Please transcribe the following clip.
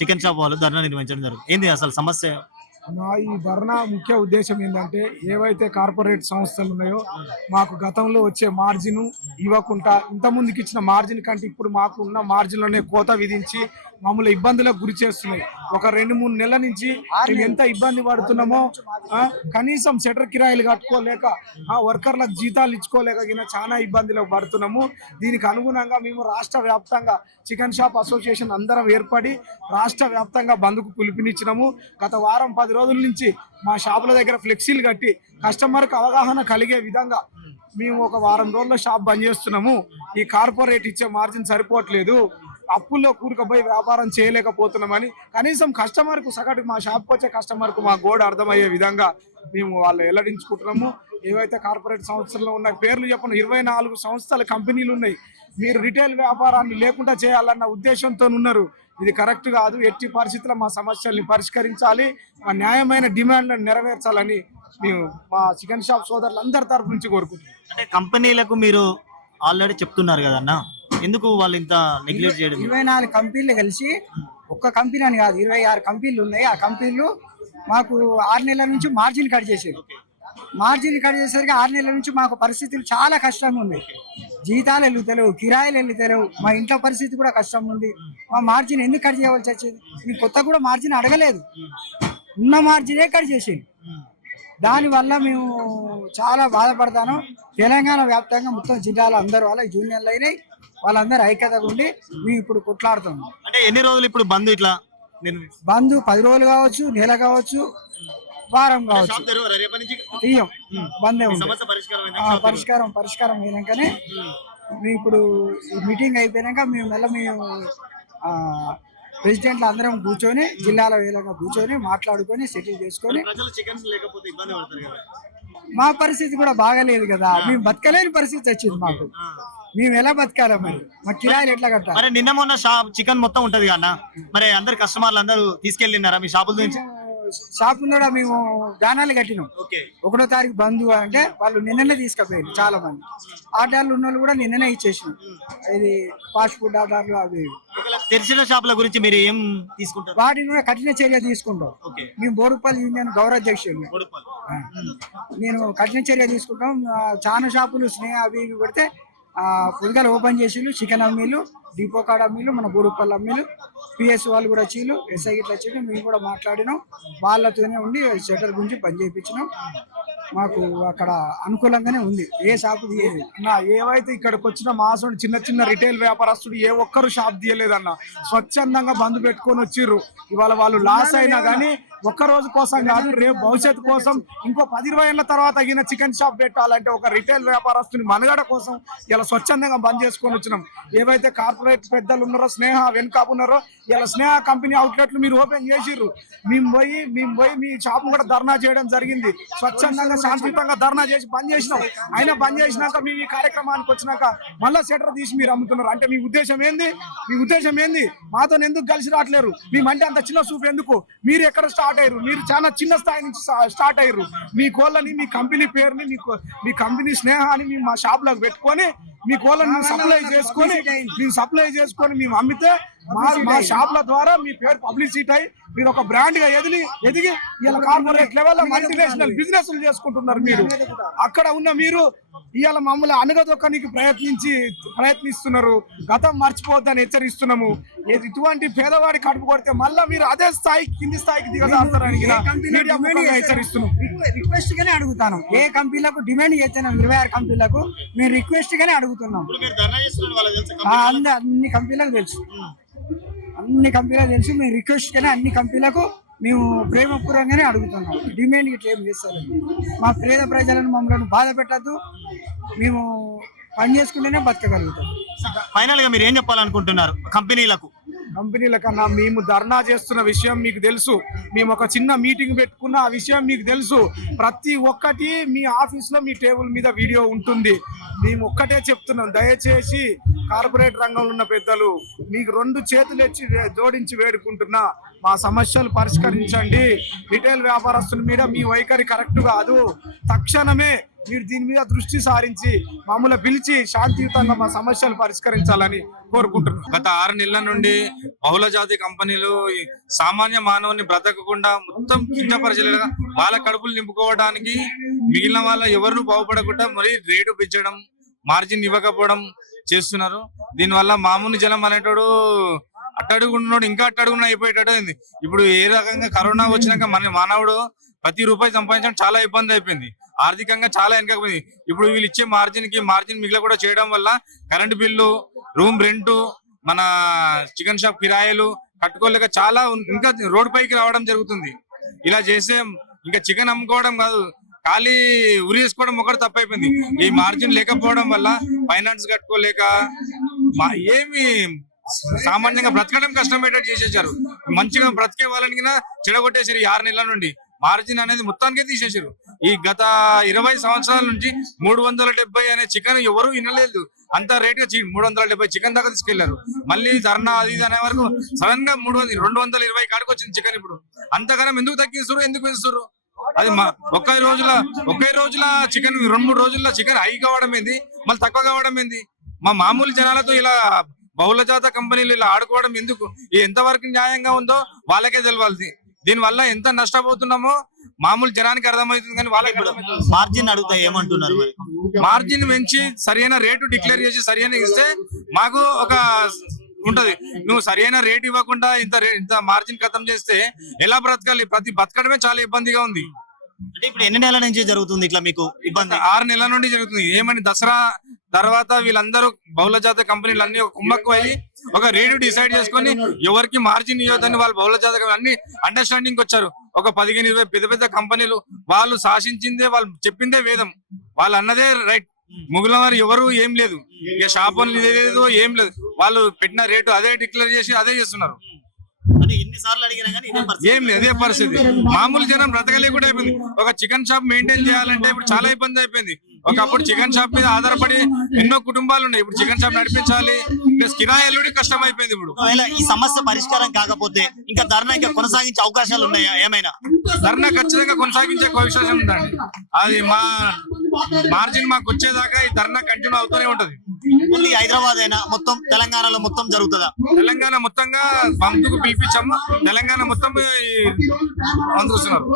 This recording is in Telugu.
చికెన్ షాప్ వాళ్ళు ధర్నా నిర్వహించడం జరుగుతుంది. ఏంది అసలు సమస్య? మా ఈ ధర్నా ముఖ్య ఉద్దేశం ఏంటంటే, ఏవైతే కార్పొరేట్ సంస్థలు ఉన్నాయో మాకు గతంలో వచ్చే మార్జిన్ ఇవ్వకుండా, ఇంత ముందుకు ఇచ్చిన మార్జిన్ కంటే ఇప్పుడు మాకు ఉన్న మార్జిన్లోనే కోత విధించి మమ్మల్ని ఇబ్బందులకు గురి చేస్తున్నాయి. ఒక 2-3 నెలల నుంచి మేము ఎంత ఇబ్బంది పడుతున్నామో, కనీసం షట్టర్ కిరాయిలు కట్టుకోలేక, వర్కర్లకు జీతాలు ఇచ్చుకోలేక చాలా ఇబ్బందులకు పడుతున్నాము. దీనికి అనుగుణంగా మేము రాష్ట్ర వ్యాప్తంగా చికెన్ షాప్ అసోసియేషన్ అందరం ఏర్పడి రాష్ట్ర వ్యాప్తంగా బంద్కు పిలుపునిచ్చినాము. గత వారం 10 రోజుల నుంచి మా షాపుల దగ్గర ఫ్లెక్సీలు కట్టి కస్టమర్కి అవగాహన కలిగే విధంగా మేము ఒక వారం రోజుల్లో షాప్ బంద్ చేస్తున్నాము. ఈ కార్పొరేట్ ఇచ్చే మార్జిన్ సరిపోవట్లేదు, అప్పుల్లో కూరుకుపోయి వ్యాపారం చేయలేకపోతున్నామని కనీసం కస్టమర్కు సగటు మా షాప్కి వచ్చే కస్టమర్కు మా గోడ అర్థమయ్యే విధంగా మేము వాళ్ళు వెల్లడించుకుంటున్నాము. ఏవైతే కార్పొరేట్ సంస్థల్లో ఉన్న పేర్లు చెప్పను, 24 సంస్థల కంపెనీలు ఉన్నాయి. మీరు రిటైల్ వ్యాపారాన్ని లేకుండా చేయాలన్న ఉద్దేశంతో ఉన్నారు. ఇది కరెక్ట్ కాదు. ఎట్టి పరిస్థితుల్లో మా సమస్యల్ని పరిష్కరించాలి, మా న్యాయమైన డిమాండ్లను నెరవేర్చాలని మేము మా చికెన్ షాప్ సోదరులందరి తరఫు నుంచి కోరుకుంటున్నాం. అంటే కంపెనీలకు మీరు ఆల్రెడీ చెప్తున్నారు కదన్నా, ఎందుకు వాళ్ళు ఇంత నెగ్లెక్ట్ చేయడం? 24 కంపెనీలు కలిసి, ఒక్క కంపెనీ అని కాదు, 26 కంపెనీలు ఉన్నాయి. ఆ కంపెనీలు మాకు 6 నెలల నుంచి మార్జిన్ కట్ చేసేది. మార్జిన్ కట్ చేసేసరికి 6 నెలల నుంచి మాకు పరిస్థితులు చాలా కష్టంగా ఉంది. జీతాలు వెళ్తలేవు, కిరాయిలు వెళ్తలేవు, మా ఇంట్లో పరిస్థితి కూడా కష్టంగా ఉంది. మా మార్జిన్ ఎందుకు కట్ చేయవలసి వచ్చేది? మేము కొత్త కూడా మార్జిన్ అడగలేదు, ఉన్న మార్జినే కట్ చేసేది. దానివల్ల మేము చాలా బాధపడతాను. తెలంగాణ వ్యాప్తంగా మొత్తం జిల్లాలో అందరూ వాళ్ళ జూనియర్లు అయినాయి, వాళ్ళందరూ ఐక్యతగా ఉండి మేము ఇప్పుడు కొట్లాడుతున్నాం. అంటే ఎన్ని రోజులు ఇప్పుడు బంద్? ఇట్లా బంద్ 10 రోజులు కావచ్చు, నెల కావచ్చు, వారం కావచ్చు, తీయం బందే ఉంటుంది. పరిష్కారం అయినాకనే మేము ఇప్పుడు మీటింగ్ అయిపోయినాక మేము ప్రెసిడెంట్లు అందరం కూర్చొని, జిల్లాల వేలంగా కూర్చొని మాట్లాడుకొని సెటిల్ చేసుకొని, మా పరిస్థితి కూడా బాగాలేదు కదా, మేము బతకలేని పరిస్థితి వచ్చింది మాకు. మేము ఎలా బతకాలా మరి? మా కిరాయిలు ఎట్లా కట్టాలి? మరి నిన్న మొన్న చికెన్ మొత్తం ఉంటది కదా, మరి అందరు కస్టమర్లు అందరూ తీసుకెళ్ళినారా మీ షాపుల నుంచి? షాప్ కూడా మేము గానాలు కట్టినాం. 1వ తారీఖు బంధు అంటే వాళ్ళు నిన్ననే తీసుకుపోయారు. చాలా మంది ఆర్డర్లు ఉన్న వాళ్ళు కూడా నిన్ననే ఇచ్చేసినాం. ఇది ఫాస్ట్ ఫుడ్ ఆర్డర్లు అవి. తెరిచిన షాపుల గురించి మీరు ఏం తీసుకుంటారు? వాటిని కూడా కఠిన చర్య తీసుకుంటాం. మేము బోడుపల్లి యూనియన్ గౌరవాధ్యక్షులు, నేను కఠిన చర్య తీసుకుంటాం. చాలా షాపులు స్నేహ అవి ఇవి పెడితే పొద్దుగాల ఓపెన్ చేసిళ్ళు, చికెన్ అమ్మీలు, డిపో కాడ అమ్మీలు, మన బోడుపల్లి అమ్మీలు, పిఎస్ వాళ్ళు కూడా వచ్చి, ఎస్ఐ గిట్లా వచ్చి, మేము కూడా మాట్లాడినాం. వాళ్ళతోనే ఉండి షట్టర్ గురించి పని చేయించినాం. మాకు అక్కడ అనుకూలంగానే ఉంది, ఏ షాపు తీయలేదు. ఏవైతే ఇక్కడికి వచ్చిన మాసం చిన్న రిటైల్ వ్యాపారస్తుడు ఏ ఒక్కరు షాప్ తీయలేదన్న, స్వచ్ఛందంగా బంద్ పెట్టుకొని వచ్చిర్రు. ఇవాళ వాళ్ళు లాస్ అయినా కానీ ఒక్క రోజు కోసం కాదు, రేపు భవిష్యత్తు కోసం, ఇంకో 10-20 ఏళ్ల తర్వాత తగిన చికెన్ షాప్ పెట్టాలంటే ఒక రిటైల్ వ్యాపారస్తుని మనుగడ కోసం ఇలా స్వచ్ఛందంగా బంద్ చేసుకొని వచ్చినాం. ఏవైతే కార్పొరేట్ పెద్దలు ఉన్నారో, స్నేహ వెనుకాపు ఉన్నారో, ఇలా స్నేహ కంపెనీ అవుట్లెట్లు మీరు ఓపెన్ చేసిర్రు. మేము పోయి మీ షాప్ కూడా ధర్నా చేయడం జరిగింది. స్వచ్ఛందంగా శాంతియుతంగా ధర్నా చేసి బంద్ చేసినాం. అయినా బంద్ చేసినాక మీ ఈ కార్యక్రమానికి వచ్చినాక మళ్ళీ షట్టర్ తీసి మీరు అమ్ముతున్నారు. అంటే మీ ఉద్దేశం ఏంది? మాతో ఎందుకు కలిసి రావట్లేరు? మేమంటే అంత చిన్న చూపు ఎందుకు? మీరు ఎక్కడ స్టార్ట్ అయ్యారు? మీరు చాలా చిన్న స్థాయి నుంచి స్టార్ట్ అయ్యారు. మీ కోళ్ళని, మీ కంపెనీ పేరుని, మీ కంపెనీ స్నేహాన్ని మేము మా షాప్ లోకి పెట్టుకొని, మీ కోళ్ళని మేము సప్లై చేసుకొని మేము అమ్మితే మా షాప్ల ద్వారా మీ పేరు పబ్లిసిటీ అయ్యి మీరు ఒక బ్రాండ్ గా ఎదిగి ఇలా కార్పొరేట్ లెవెల్లో మల్టీనేషనల్ బిజినెస్ చేసుకుంటున్నారు. మీరు అక్కడ ఉన్న మీరు ఇవాళ మమ్మల్ని అణగదొక్కనికి ప్రయత్నిస్తున్నారు. గతం మర్చిపోవద్దని హెచ్చరిస్తున్నాము. ఇటువంటి పేదవాడి కడుపు కొడితే మళ్ళీ మీరు అదే కింది స్థాయికి దిగజారుతారని హెచ్చరిస్తున్నాం. రిక్వెస్ట్ గానే అడుగుతాను. ఏ కంపెనీలకు డిమాండ్ చేస్తున్నాం? 26 కంపెనీలకు మేము రిక్వెస్ట్ గానే అడుగుతున్నాం. అన్ని కంపెనీలకు తెలుసు, మేము రిక్వెస్ట్ గానే అన్ని కంపెనీలకు మేము ప్రేమపూర్వకంగానే అడుగుతున్నాం. డిమాండ్ ఇట్లా ఏం చేస్తారు? మా పేద ప్రజలను మమ్మల్ని బాధ పెట్టద్దు, మేము పని చేసుకుంటేనే బతకగలుగుతాం. ఫైనల్ గా మీరు ఏం చెప్పాలనుకుంటున్నారు కంపెనీల కన్నా? మేము ధర్నా చేస్తున్న విషయం మీకు తెలుసు. మేము ఒక చిన్న మీటింగ్ పెట్టుకున్న ఆ విషయం మీకు తెలుసు. ప్రతి ఒక్కటి మీ ఆఫీస్లో మీ టేబుల్ మీద వీడియో ఉంటుంది. మేము ఒక్కటే చెప్తున్నాం, దయచేసి కార్పొరేట్ రంగంలో ఉన్న పెద్దలు మీకు 2 చేతులు జోడించి వేడుకుంటున్నా, మా సమస్యలు పరిష్కరించండి. రిటైల్ వ్యాపారస్తుల మీద మీ వైఖరి కరెక్ట్ కాదు. తక్షణమే మీరు దీని మీద దృష్టి సారించి మమ్మల్ని పిలిచి శాంతియుతంగా మా సమస్యలు పరిష్కరించాలని కోరుకుంటున్నాం. గత 6 నెలల నుండి బహుళజాతి కంపెనీలు ఈ సామాన్య మానవుని బ్రతకకుండా మొత్తం కించపరిచేలాగా వాళ్ళ కడుపులు నింపుకోవడానికి మిగిలిన వాళ్ళ ఎవరిని బాగుపడకుండా మరీ రేటు పెంచడం, మార్జిన్ ఇవ్వకపోవడం చేస్తున్నారు. దీనివల్ల మామూలు జనం అనేటోడు అట్టడుగున్నాడు ఇంకా అట్టడుగున్న అయిపోయేటట్టు అయింది. ఇప్పుడు ఏ రకంగా కరోనా వచ్చినాక మన మానవుడు ప్రతి రూపాయి సంపాదించడం చాలా ఇబ్బంది అయిపోయింది. ఆర్థికంగా చాలా వెనకపోయింది. ఇప్పుడు వీళ్ళు ఇచ్చే మార్జిన్ మిగిలిన కూడా చేయడం వల్ల కరెంట్ బిల్లు, రూమ్ రెంట్, మన చికెన్ షాప్ కిరాయిలు కట్టుకోలేక చాలా ఇంకా రోడ్ పైకి రావడం జరుగుతుంది. ఇలా చేస్తే ఇంకా చికెన్ అమ్ముకోవడం కాదు, ఖాళీ ఉరి వేసుకోవడం ఒకటి తప్పైపోయింది. ఈ మార్జిన్ లేకపోవడం వల్ల ఫైనాన్స్ కట్టుకోలేక ఏమి సామాన్యంగా బ్రతకడం కష్టమయ్యేటట్టు చేసేసారు. మంచిగా బ్రతికే వాళ్ళని చెడగొట్టేసారు. ఈ 6 నెలల నుండి మార్జిన్ అనేది మొత్తానికే తీసేసారు. ఈ గత 20 సంవత్సరాల నుంచి 370 అనే చికెన్ ఎవరు వినలేదు. అంత రేట్ గా 370 చికెన్ దాకా తీసుకెళ్లారు. మళ్ళీ ధర్నా అది ఇది అనే వరకు సడన్ గా 220 కాడికి వచ్చింది చికెన్. ఇప్పుడు అంతగానం ఎందుకు తగ్గిస్తారు, ఎందుకు పెంచుతారు? అది ఒకే రోజుల చికెన్ 2-3 రోజుల్లో చికెన్ హై కావడం ఏంది, మళ్ళీ తక్కువ కావడం ఏంది? మా మామూలు జనాలతో ఇలా బహుళజాత కంపెనీలు ఇలా ఆడుకోవడం ఎందుకు? ఎంతవరకు న్యాయంగా ఉందో వాళ్ళకే తెలియాలి. దీని వల్ల ఎంత నష్టపోతున్నామో మామూలు జనానికి అర్థమవుతుంది, కానీ వాళ్ళకి మార్జిన్ అడుగుతా ఏమంటున్నారు మరి? మార్జిన్ పెంచి సరైన రేటు డిక్లేర్ చేసి సరైన ఇస్తే మాకు ఒక ఉంటది. నువ్వు సరైన రేట్ ఇవ్వకుండా ఇంత మార్జిన్ ఖతం చేస్తే ఎలా బ్రతకాలి? బతకడమే చాలా ఇబ్బందిగా ఉంది. అంటే ఇప్పుడు ఎన్ని నెలల నుంచి జరుగుతుంది ఇట్లా మీకు ఇబ్బంది? 6 నెలల నుండి జరుగుతుంది. ఏమని దసరా తర్వాత వీళ్ళందరూ బహుళజాత కంపెనీలు అన్ని కుమ్మక్కు అయ్యి ఒక రేటు డిసైడ్ చేసుకొని ఎవరికి మార్జిన్ ఇవ్వదని వాళ్ళు బహుళజాత అన్ని అండర్స్టాండింగ్ వచ్చారు. ఒక 15-20 పెద్ద కంపెనీలు వాళ్ళు శాసించిందే, వాళ్ళు చెప్పిందే వేదం, వాళ్ళు అన్నదే రైట్. మిగిలిన వారు ఎవరు ఏం లేదు, ఇక షాపులు లేదు, ఏం లేదు. వాళ్ళు పెట్టిన రేటు అదే డిక్లేర్ చేసి అదే చేస్తున్నారు. అంటే ఎన్నిసార్లు అడిగినా కానీ ఏం లేదు, అదే పరిస్థితి. మామూలు జనం బ్రతకలేకుండా అయిపోయింది. ఒక చికెన్ షాప్ మెయింటైన్ చేయాలంటే ఇప్పుడు చాలా ఇబ్బంది అయిపోయింది. ఒకప్పుడు చికెన్ షాప్ మీద ఆధారపడి ఎన్నో కుటుంబాలు ఉన్నాయి. ఇప్పుడు చికెన్ షాప్ నడిపించాలి, ప్లస్ కిరాయిలు కష్టం అయిపోయింది. ఇప్పుడు ఒకవేళ ఈ సమస్య పరిష్కారం కాకపోతే ఇంకా ధర్నా ఇంకా కొనసాగించే అవకాశాలు ఉన్నాయా? ఏమైనా ధర్నా ఖచ్చితంగా కొనసాగించే అవకాశం ఉందండి. అది మా మార్జిన్ మాకు వచ్చేదాకా ఈ ధర్నా కంటిన్యూ అవుతూనే ఉంటది. ఓన్లీ హైదరాబాద్ అయినా మొత్తం తెలంగాణలో మొత్తం జరుగుతుందా? తెలంగాణ మొత్తంగా బంధుకు పిలిపించాము. తెలంగాణ మొత్తం బంధు వస్తున్నారు.